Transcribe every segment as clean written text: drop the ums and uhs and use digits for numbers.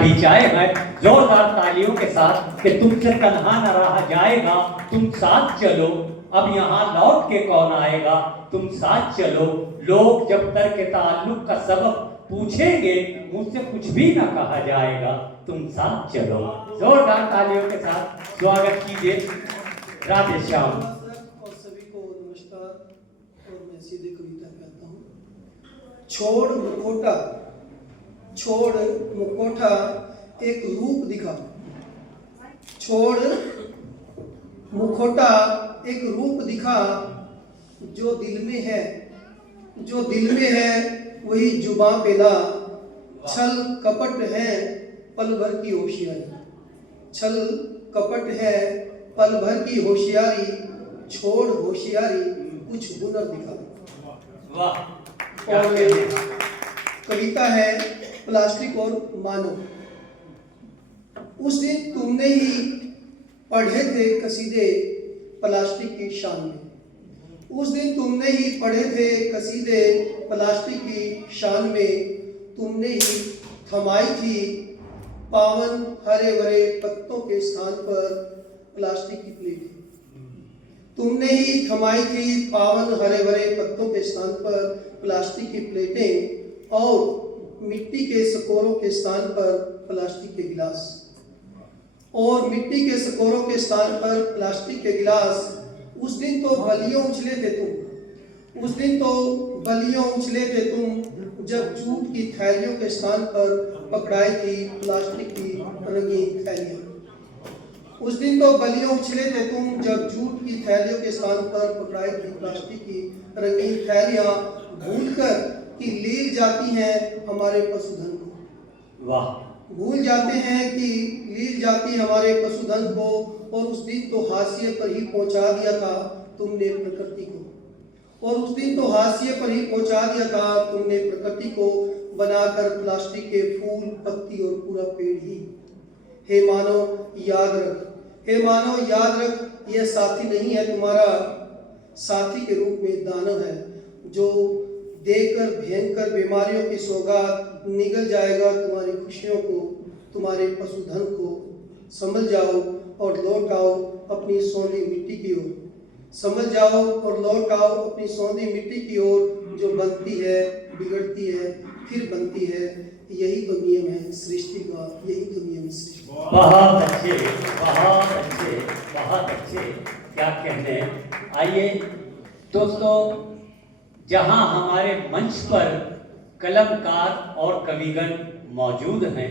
भी चाहे है जोरदार तालियों के साथ कि तुमसे तन्हा न रहा जाएगा, तुम साथ चलो, अब यहाँ लौट के कौन आएगा, तुम साथ चलो। लोग जब तक के ताल्लुक का सबब पूछेंगे, मुझसे कुछ भी ना कहा जाएगा, तुम साथ चलो। जोरदार तालियों के साथ स्वागत कीजिए। राधे श्याम। और सभी को नमस्कार। और मैं सीधे कविता कहता हूँ। छोड़ मुखौटा, छोड़ मुखौटा एक रूप दिखा, छोड़ मुखौटा एक रूप दिखा, जो दिल में है, जो दिल में है वही जुबां पे ला। छल कपट है पल भर की होशियारी, छल कपट है पल भर की होशियारी, छोड़ होशियारी कुछ हुनर दिखा। वाह। और कविता है प्लास्टिक और मानव। उस दिन तुमने ही पढ़े थे कसीदे प्लास्टिक की शान में, उस दिन तुमने ही पढ़े थे कसीदे प्लास्टिक की शान में। तुमने ही थमाई थी पावन हरे भरे पत्तों के स्थान पर प्लास्टिक की प्लेटें, तुमने ही थमाई थी पावन हरे भरे पत्तों के स्थान पर प्लास्टिक की प्लेटें, और मिट्टी के सकोरों के स्थान पर प्लास्टिक के गिलास, और मिट्टी के सकोरों के स्थान पर प्लास्टिक के गिलास। उस दिन तो बलियों उछले थे तुम, उस दिन तो बलियों उछले थे तुम, जब जूट की थैलियों के स्थान पर पकड़ाई थी प्लास्टिक की रंगीन थैलियां। उस दिन तो बलियों उछले थे तुम, जब जूट की थैलियों के स्थान पर पकड़ाई थी प्लास्टिक की रंगीन थैलियां, भूलकर कि लील जाती हैं हमारे पशुधन को। वाह। भूल जाते हैं कि लील जाती हमारे पशुधन को, और उस दिन तो हाशिए पर ही पहुंचा दिया था तुमने प्रकृति को, और उस दिन तो हाशिए पर ही पहुंचा दिया था तुमने प्रकृति को, बनाकर प्लास्टिक के फूल पत्ती और पूरा पेड़ ही। हे मानव याद रख, हे मानव याद रख, यह साथी नहीं है तुम्हारा, साथी के रूप में दानव है, जो देकर भयंकर बीमारियों की सौगात निगल जाएगा तुम्हारी खुशियों को, तुम्हारे पशुधन को। संभल जाओ और लौट आओ अपनी सोनी मिट्टी की ओर, संभल जाओ और लौट आओ अपनी सोनी मिट्टी की ओर, जो बनती है बिगड़ती है फिर बनती है, यही तो नियम है सृष्टि का, यही तो नियम है सृष्टि। बहुत अच्छे, बहुत अच्छे, बहुत अच्छे, क्या कहने। आइए दोस्तों, जहां हमारे मंच पर कलमकार और कविगण मौजूद हैं,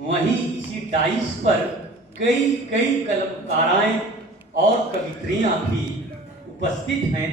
वहीं इसी डाइस पर कई कई कलमकाराएं और कवित्रियां भी उपस्थित हैं।